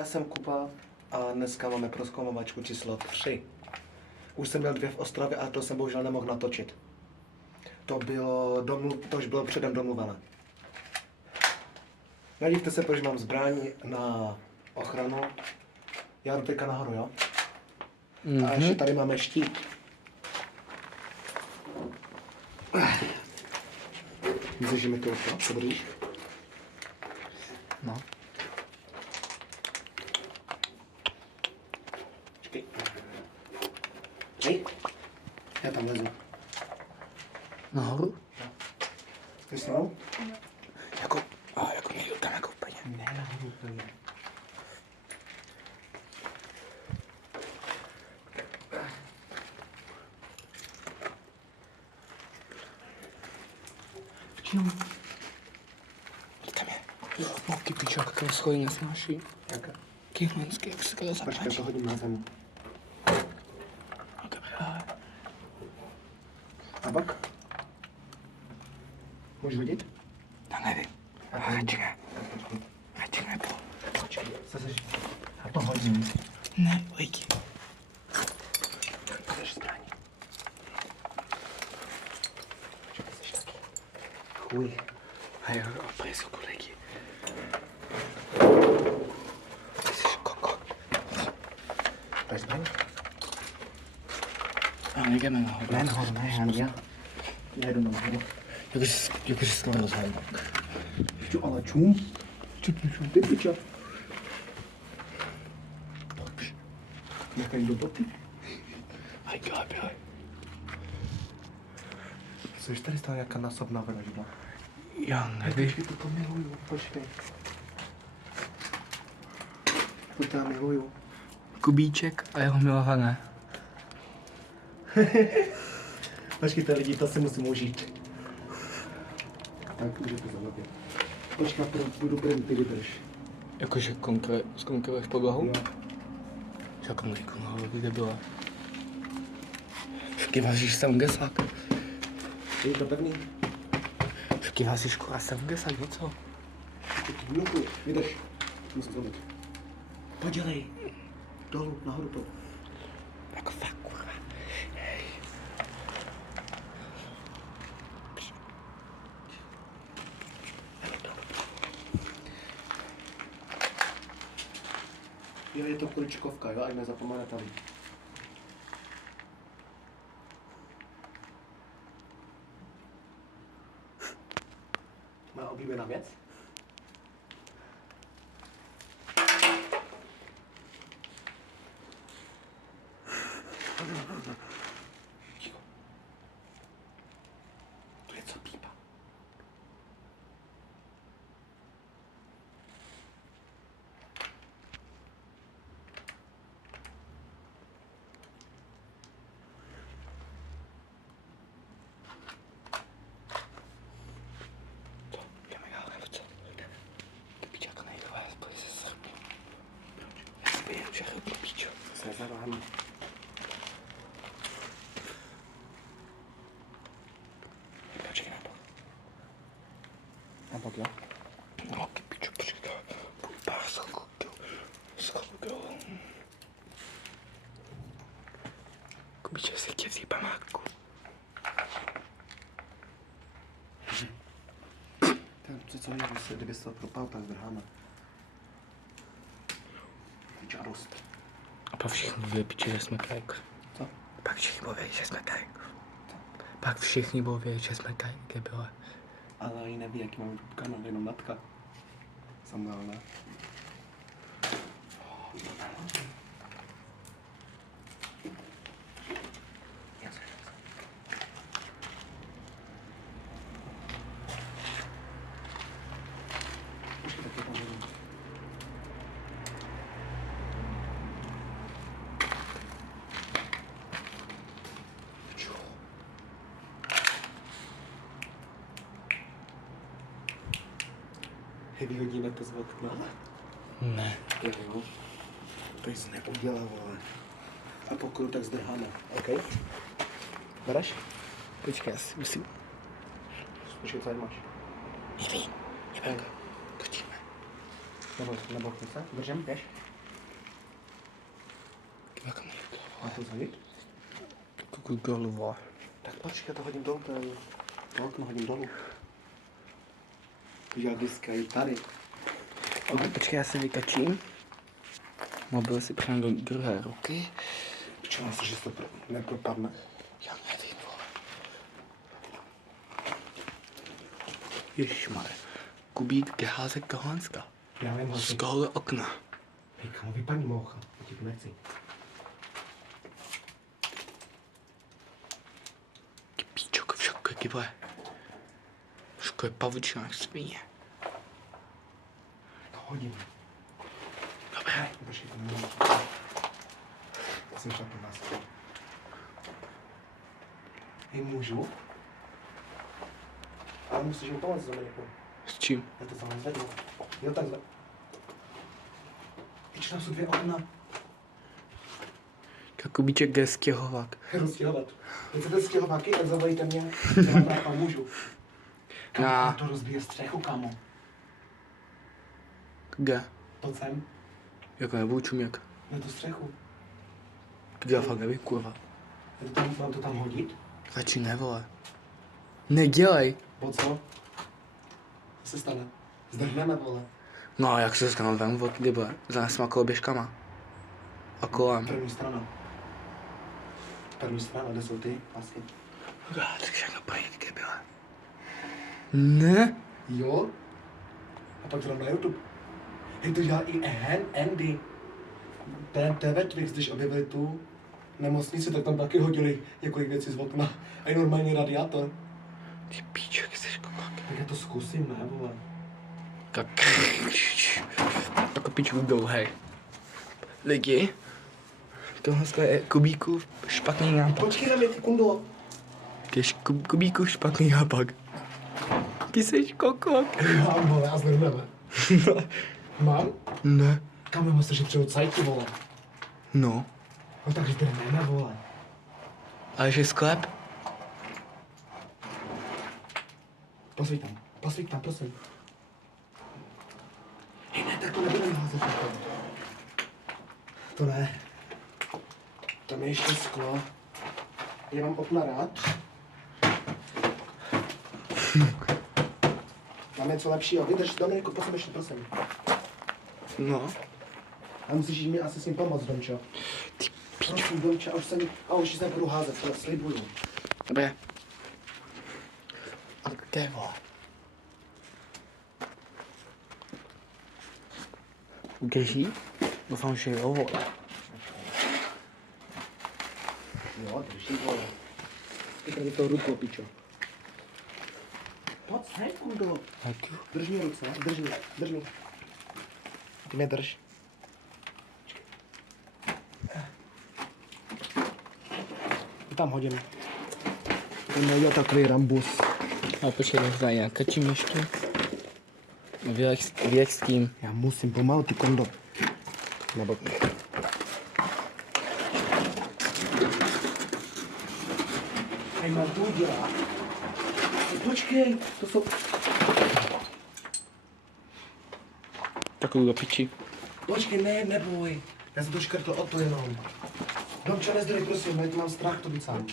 Já jsem Kuba a dneska máme prozkoumovačku číslo 3. Už jsem měl 2 v Ostravě a to jsem bohužel nemohl natočit. To už bylo předem domluvené. Nedívte se, protože mám zbraň na ochranu. Já jdu teďka nahoru, jo? A ještě tady máme štít. Zdržíme to, co budíš? No. Počkej. Hej, já tam lezu. Nahoru? Ty s mnou? Jako nejdu tam jako úplně. Ne, nahoru úplně. Čím? Tam je. Spolky pičo, jaké schody nesnáší. Jaké? Kýhlenský, jak se to Počkej, zapáčí. to hodím na zem. A pak? Můžu hodit? To nevím. Radíme. Radíme to. Počkej, a to hodím. Ne, lidi. Jdeš zbraní. Počkej, jsi taky. Chuj. A jo, prejsku lidi. Ty jsi koko. Jdeš zbraní? A nejdeme nahoru. Ne, nahoru, ne, já jdu nahoru. Jakože skoro rozhodl. Čo, ale čum? Ty piča. Nechaj do boty. Aj gábě. Což tady stala jaká násobná vražda? Já nevím. Počkej, to miluju, počkej. To já miluju. Kubíček a jeho milované. Počkejte lidi, to si musím užít. Tak, můžete zabavit. Počkej, budu první, ty vydrž. Jakože zkonkruješ podlahu? Jo. Jako nahoru, kde byla? Vždycky vážíš 70. Je to pevný? Vždycky vážíš skoro 70, no co? Vnuku, vydrž. Musím zabít. Podělej. Dolů, nahoru to. Jako fakt, kurva. Hej. Jo, je to kuličkovka, jo, ať nezapomene tady. Má oblíbená věc? Ticho. Tu je co pípa. Jdeme dál, nebo co? Ty pičáka nejde, spoj se srpně. Já si během všechno, ty pičo. Se zaváhnu. Počkej na bok. A pak jo? No, ty pičo, počkej. Půjď pár schodů, jo. Kubíče si chtězí památku. Co je, kdyby se to propal, tak zdrháme. Žádost. A pak všichni vypiči, že jsme kajk. Co? Pak všichni budou vědět, že jsme kajk. Pak všichni budou vědět, že jsme kajk, bylo. Ale oni neví, jaký máme kanál, jenom matka. Samuel, ne? Vyhodíme to z okna. Ne. Jo. To jsi neudělal, vole. A pokud tak zdrháme, OK? Bereš? Počkej, já si musím. Počkej, co tady máš? Nevím. Nevím. Točíme. Nebo se? Držím, jdeš? Jak nejde. Má to zhodit? Kukuj dolů, vole. Tak počkej, já to hodím dolů, to okno hodím dolů. Já diska i tady. Počkej, já se vykačím. Mobil si přijím do druhé ruky. Počkej, myslím, že to nepropadne. Já nevím, vole. Ježišmarja. Kubík geházek Kohanska. Já vím, Z tohohle okna. Hej, kamo, vypadni moucha, já ti to nechci. Ty píčok, však jaký bude. Však je pavučina jak svině. To hodím. Dobré. Počkej, to nemůžu. Já jsem šel pro nás. Hej, můžu? Ale musíš mi pomoct, Dominiku. S čím? Já to tam zvednu. Jo, takhle. Víš, tam jsou 2 okna. Kubíček je stěhovák. Jdu stěhovat. Když chcete stěhováky, tak zavolejte mě. Já vám právě pomůžu. Kámo, to rozbije střechu, kámo. Kde? Pojď sem. Jako nebudu čuměk. Na tu střechu. Já fakt nevím, kurva. Mám to tam hodit? Radši ne, vole. Nedělej. Po co? Co se stane? Zdrhneme, vole. No a jak se dostaneme ven, vole, kdy bude? Zaneseme koloběžkama. A kolem. První strana. První strana, kde jsou ty pásky? Tak všechno pojď, kde byla. Ne? Jo? A pak to dám na YouTube. Hej, to dělá i Andy. TV Twix, když objevili tu nemocnici, tak tam taky hodili několik věcí z okna. A i normální radiátor. Ty píček, jsi kokák. Tak já to zkusím, ne, vole. Tak. Jako píčku dlouhej. Lidi. Tohle je Kubíku špatný nápad. Počkej na mě, ty kundo. Kubíku špatný nápad. Ty jsi kokok. Mám, vole, a zdrhneme. Mám? Ne. Kam mám se přijel cajky, vole. No. No takže zdrhneme, vole. Ale že sklep? Posvíť tam, prosím. Hej, ne, tak to nebudeme házet. To ne. Tam je ještě sklo. Já mám okna rád. Mám něco lepšího. Vydrž, Dominiku, prosím, ještě prosím. No. A musíš mi asi s ním pomoct, Domčo. Ty Prosím, Domčo, a už se nebudu házet, to slibuju. Dobré. A kde, vole? Drží? Doufám, že jo, vole. Jo, drží, vole. Ty tady to rukou, pičo. Pojď sem, kundo. Drž mě ruce, drž mě. Ty mě drž. Ty tam hodím. Ten nejde takový rambus. A počkej, nech já kačím ještě. Věk s tím. Já musím pomalu, ty kondo. Na bok. Hej, mám to udělat. Počkej, to jsou... Takovou do piči. Počkej, ne, neboj. Já jsem to škrtl o to jenom. Domčo, nezdrej, prosím, já mám strach to být sám.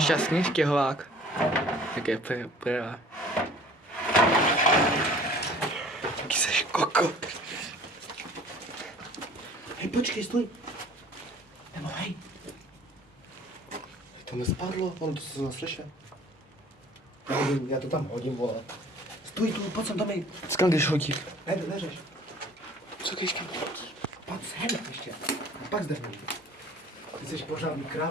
Šťastný stěhovák. Tak je prva. Jaký seš kokok. Hej, počkej, stoj. Nebo hej. To nespadlo, on to se zaslyšel. Já to tam hodím, vole. Stoj tu, pojď sem, Domi. Skam když hodí. Ne, neřeš. Co když kam? Pojď sem ještě. A pak zdrhni. Ty jsi pořádný král,